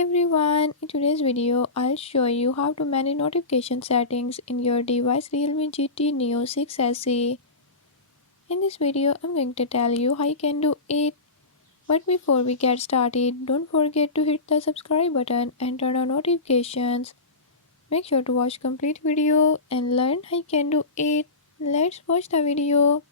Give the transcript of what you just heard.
everyone, in today's video I'll show you how to manage notification settings in your device Realme GT Neo 6 SE. In this video I'm going to tell you how you can do it. But before we get started, don't forget to hit the subscribe button and turn on notifications. Make sure to watch complete video and learn how you can do it. Let's watch the video.